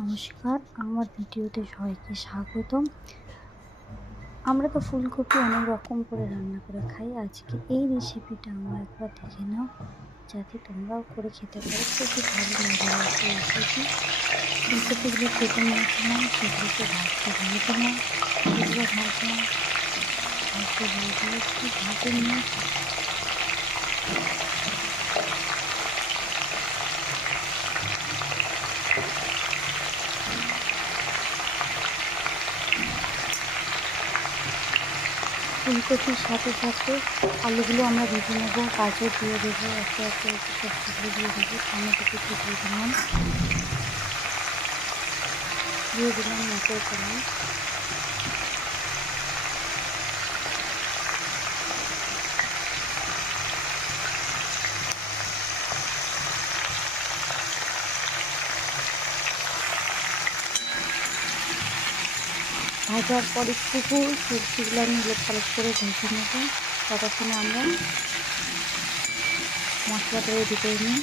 নমস্কার, আমার ভিডিওতে সবাইকে স্বাগতম। আমরা তো ফুলকপি অনেক রকম করে রান্না করে খাই। আজকে এই রেসিপিটা আমার একবার দেখে নাও, যাতে তোমরাও করে খেতে পারো। খুবই ভালো মজার একটা রেসিপি। ফুলকপিগুলো কেটে নিয়েছিলাম, সেগুলোকে ভাজতে দিয়ে দিলাম। সেগুলো ভাজলাম, ভাজতে দিয়ে দিয়েছি, ভেজে নিয়ে ফুলকপির সাথে সাথে আলুগুলো আমরা ভেজে নেবো। গাজর দিয়ে দেবো, একে একে সবজিগুলো দিয়ে দেবো। টমেটো কুচি দিয়ে দিলাম মটর কলাই। ভাজার পর একটু সবজিগুলো আমি ভালো করে ভেজে নেবো। ততক্ষণে আমরা মশলাটা রেডি করে নিই।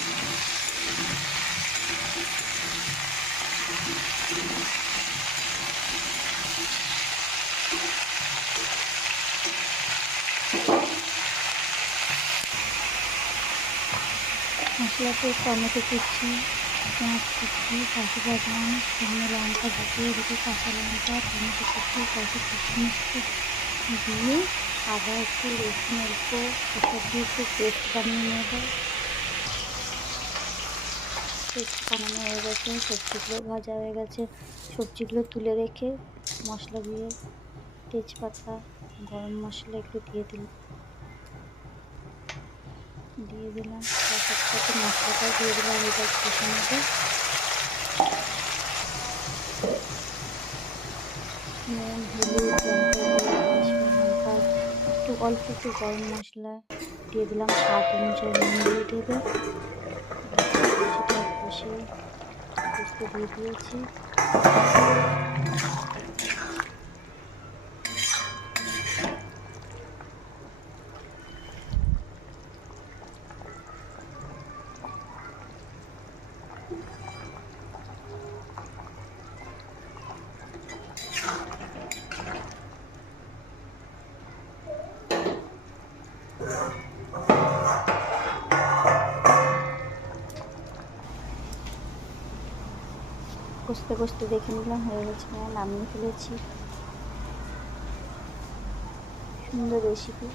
মশলাতে টমেটো কুচি, পেঁয়াজ কুচি, কাঁচা বাদাম, শুকনো লঙ্কা দিয়ে দিতে, কাঁচা লঙ্কা, টমেটো কুচি, কয়েকটা কিশমিশ দিয়ে আদা একটু, রসুন অল্প, এসব দিয়ে একটু পেস্ট বানিয়ে নেব। পেস্ট বানানো হয়ে গেছে, সবজিগুলো ভাজা হয়ে গেছে। সবজিগুলো তুলে রেখে মশলা দিয়ে তেজপাতা, গরম মশলা একটু দিয়ে দিলাম, তার সাথে মশলাটাও দিয়ে দিলাম। এটা কষে নেব। নুন, হলুদ, লঙ্কা গুঁড়ো, কাশ্মীরি লঙ্কা, অল্প একটু গরম মশলা দিয়ে দিলাম। স্বাদ অনুযায়ী নুন দিয়ে দেবে। সেটা কষতে দিয়ে দিয়েছি। কষতে কষতে দেখে নিলাম হয়ে গেছে, নামিয়ে ফেলেছি। সুন্দর রেসিপি।